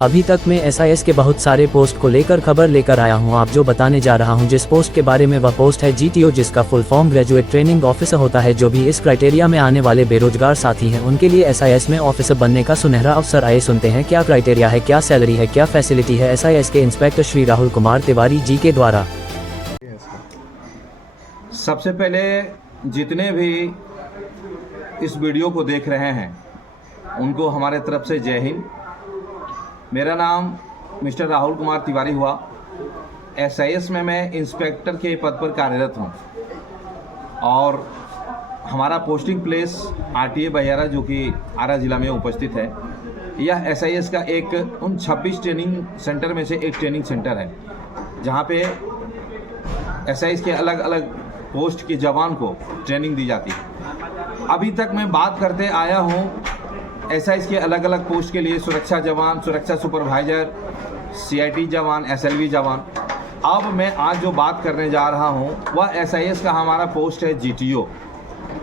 अभी तक मैं एसआईएस के बहुत सारे पोस्ट को लेकर खबर लेकर आया हूं। आप जो बताने जा रहा हूं जिस पोस्ट के बारे में, वह पोस्ट है जीटीओ, जिसका full form graduate training officer होता है। जो भी इस क्राइटेरिया में आने वाले बेरोजगार साथी हैं उनके लिए एसआईएस में ऑफिसर बनने का सुनहरा अवसर। आइए सुनते हैं क्या क्राइटेरिया है, क्या सैलरी है, क्या फैसिलिटी है एसआईएस के इंस्पेक्टर श्री राहुल कुमार तिवारी जी के द्वारा। सबसे पहले जितने भी इस वीडियो को देख रहे हैं उनको हमारे तरफ से जय हिंद। मेरा नाम मिस्टर राहुल कुमार तिवारी हुआ। एसआईएस में मैं इंस्पेक्टर के पद पर कार्यरत हूं और हमारा पोस्टिंग प्लेस आरटीए बहियारा जो कि आरा ज़िला में उपस्थित है। यह एसआईएस का एक उन 26 ट्रेनिंग सेंटर में से एक ट्रेनिंग सेंटर है जहां पे एसआईएस के अलग अलग पोस्ट के जवान को ट्रेनिंग दी जाती है। अभी तक मैं बात करते आया हूं एसआईएस के अलग अलग पोस्ट के लिए, सुरक्षा जवान, सुरक्षा सुपरवाइजर, सीआईटी जवान, एसएलवी जवान। अब मैं आज जो बात करने जा रहा हूं वह एसआईएस का हमारा पोस्ट है जीटीओ,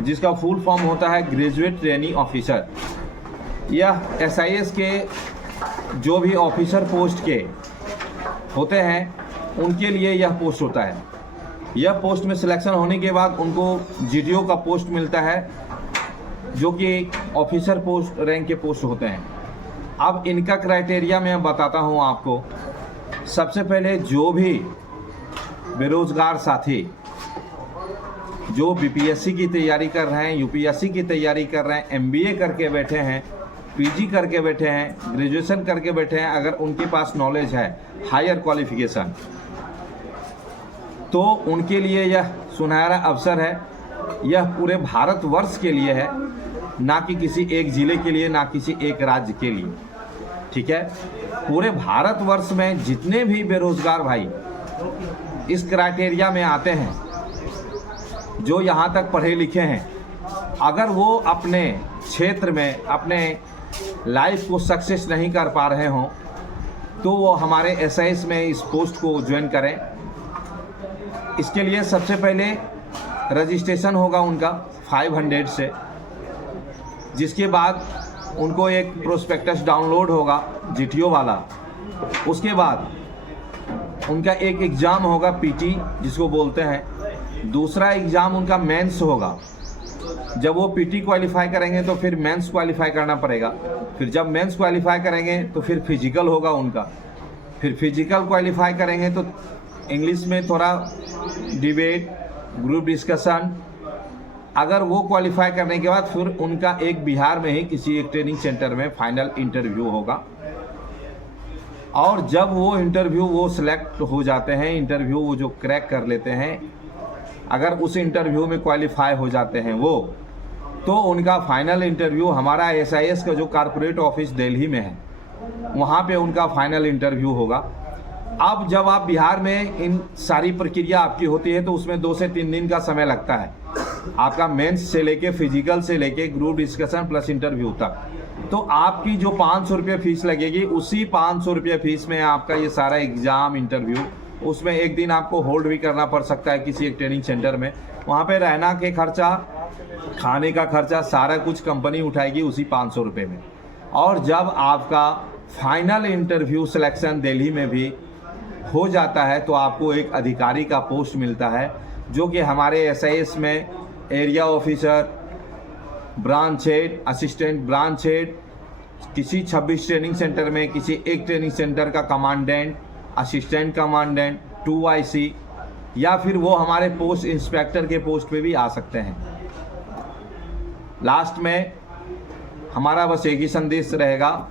जिसका फुल फॉर्म होता है ग्रेजुएट ट्रेनिंग ऑफिसर। यह एसआईएस के जो भी ऑफिसर पोस्ट के होते हैं उनके लिए यह पोस्ट होता है। यह पोस्ट में सिलेक्शन होने के बाद उनको जीटीओ का पोस्ट मिलता है जो कि ऑफिसर पोस्ट रैंक के पोस्ट होते हैं। अब इनका क्राइटेरिया मैं बताता हूं आपको। सबसे पहले जो भी बेरोजगार साथी जो बीपीएससी की तैयारी कर रहे हैं, यूपीएससी की तैयारी कर रहे हैं, एमबीए करके बैठे हैं, पीजी करके बैठे हैं, ग्रेजुएशन करके बैठे हैं, अगर उनके पास नॉलेज है, हायर क्वालिफिकेशन, तो उनके लिए यह सुनहरा अवसर है। यह पूरे भारतवर्ष के लिए है, ना कि किसी एक ज़िले के लिए, ना किसी एक राज्य के लिए। ठीक है, पूरे भारतवर्ष में जितने भी बेरोजगार भाई इस क्राइटेरिया में आते हैं, जो यहाँ तक पढ़े लिखे हैं, अगर वो अपने क्षेत्र में अपने लाइफ को सक्सेस नहीं कर पा रहे हों तो वो हमारे एसआईएस में इस पोस्ट को ज्वाइन करें। इसके लिए सबसे पहले रजिस्ट्रेशन होगा उनका 500 से, जिसके बाद उनको एक प्रोस्पेक्टस डाउनलोड होगा जीटीओ वाला। उसके बाद उनका एक एग्ज़ाम होगा पीटी जिसको बोलते हैं। दूसरा एग्ज़ाम उनका मेंस होगा। जब वो पीटी क्वालिफाई करेंगे तो फिर मेंस क्वालिफाई करना पड़ेगा। फिर जब मेंस क्वालिफाई करेंगे तो फिर फिजिकल होगा उनका। फिर फिजिकल क्वालिफाई करेंगे तो इंग्लिश में थोड़ा डिबेट, ग्रुप डिस्कशन। अगर वो क्वालिफाई करने के बाद फिर उनका एक बिहार में ही किसी एक ट्रेनिंग सेंटर में फाइनल इंटरव्यू होगा। और जब वो इंटरव्यू वो सिलेक्ट हो जाते हैं, इंटरव्यू वो जो क्रैक कर लेते हैं, अगर उस इंटरव्यू में क्वालिफाई हो जाते हैं वो, तो उनका फाइनल इंटरव्यू हमारा एसआईएस का जो कॉर्पोरेट ऑफिस दिल्ली में है वहाँ पे उनका फाइनल इंटरव्यू होगा। अब जब आप बिहार में इन सारी प्रक्रिया आपकी होती है तो उसमें 2 से 3 दिन का समय लगता है, आपका मेंस से लेके, फिजिकल से लेके, ग्रुप डिस्कशन प्लस इंटरव्यू तक। तो आपकी जो 500 रुपये फीस लगेगी, उसी 500 रुपये फीस में आपका ये सारा एग्ज़ाम, इंटरव्यू, उसमें एक दिन आपको होल्ड भी करना पड़ सकता है किसी एक ट्रेनिंग सेंटर में। वहाँ पे रहना के खर्चा, खाने का खर्चा, सारा कुछ कंपनी उठाएगी उसी 500 रुपये में। और जब आपका फाइनल इंटरव्यू सिलेक्शन दिल्ली में भी हो जाता है तो आपको एक अधिकारी का पोस्ट मिलता है जो कि हमारे एसआईएस में area officer, branch head, assistant branch head, किसी 26 ट्रेनिंग सेंटर में किसी एक ट्रेनिंग सेंटर का कमांडेंट, असिस्टेंट कमांडेंट, 2IC, या फिर वो हमारे पोस्ट इंस्पेक्टर के पोस्ट पे भी आ सकते हैं। लास्ट में हमारा बस एक ही संदेश रहेगा,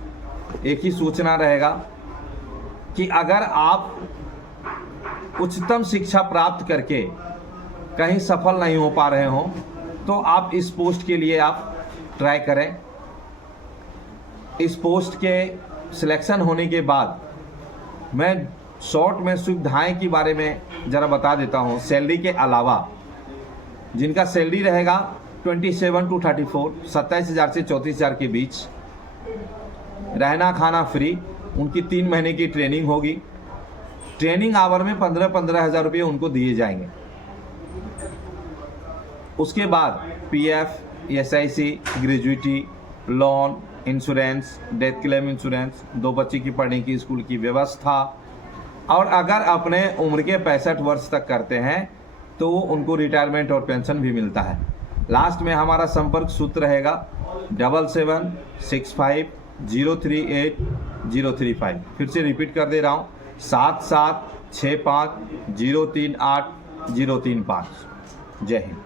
एक ही सूचना रहेगा कि अगर आप उच्चतम शिक्षा प्राप्त करके कहीं सफल नहीं हो पा रहे हों तो आप इस पोस्ट के लिए आप ट्राई करें। इस पोस्ट के सिलेक्शन होने के बाद मैं शॉर्ट में सुविधाएं के बारे में ज़रा बता देता हूं। सैलरी के अलावा जिनका सैलरी रहेगा 27 to 34, 27,000 से 34,000 के बीच, रहना खाना फ्री, उनकी 3 महीने की ट्रेनिंग होगी। ट्रेनिंग आवर में 15-15 हज़ार रुपये उनको दिए जाएंगे। उसके बाद PF, ESIC, gratuity, loan, insurance, death claim insurance, 2 बच्चे की पढ़ने की स्कूल की व्यवस्था, और अगर अपने उम्र के 65 वर्ष तक करते हैं तो उनको रिटायरमेंट और पेंशन भी मिलता है। लास्ट में हमारा संपर्क सूत्र रहेगा 7765038035। फिर से रिपीट कर दे रहा हूँ 7765038035। जय हिंद।